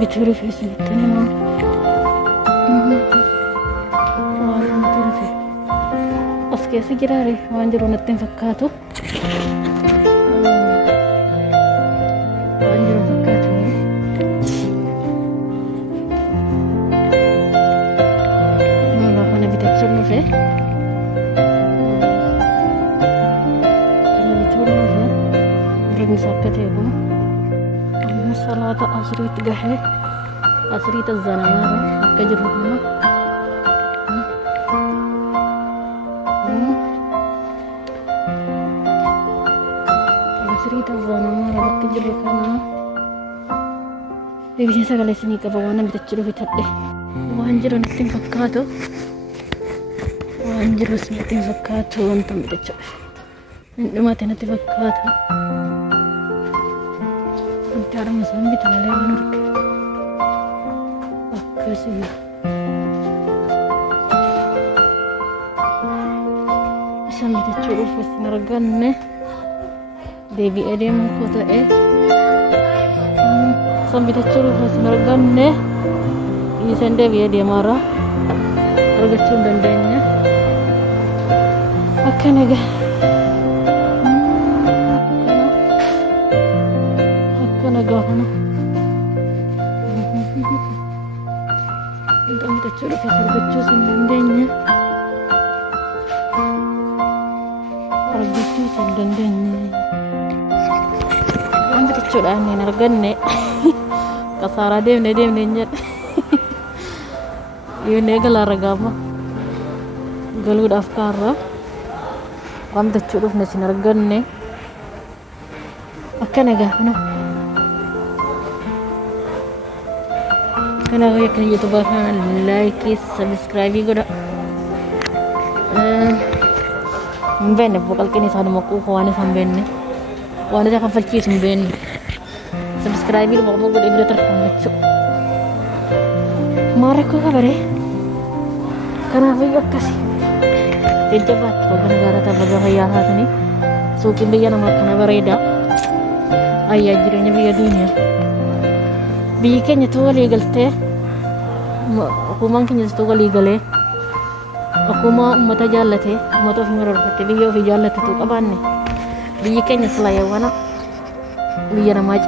bituu rifeensa namaa waan bituu rifeensa as keessa jiraare waan jiru natti hin fakkaatu. Waan jiru fakkaatu maala kana bitachuun dhufe kana bituun dhufe rifeensa akka ta'e kun صلاة أسريت جهة أسريت الزنايا أكجر هنا أسريت الزنايا أكجر هنا بيجي سكالي سنيكا بوانا بتشرو في تده وانجر نتين فكاتو وانجر نتين فكاتو وانتم بتشرو عندما تنتي فكاتو cara masam bitu malay menurut aku sih sambil tercuruf pasti naragan nih baby ada mau kota sambil tercuruf pasti naragan nih ini sende dia marah harga cundandanya akan agak nagahana untuk kita curi kasar becus sendandanya becus sendandanya nanti kita curi narganne kasar dem nyet ini galar agama galud afkara nanti curi nasi narganne akan agahana Kana ya kan YouTube kan like subscribe juga mbene bokal kini sadu maku wane sambenne wane jaka falci sambenne subscribe lu mau gede video terpangcu mare ko kabare kana video kasih terjabat bagi negara tabaga hayah tani sukin dia nama kana bareda ayah jiranya biya dunia bikenya tuh legal teh aku mungkin just tuh legal aku mau mata jalan teh mata finger berarti dia fi jalan tuh kapan nih bikenya selayawana biar nama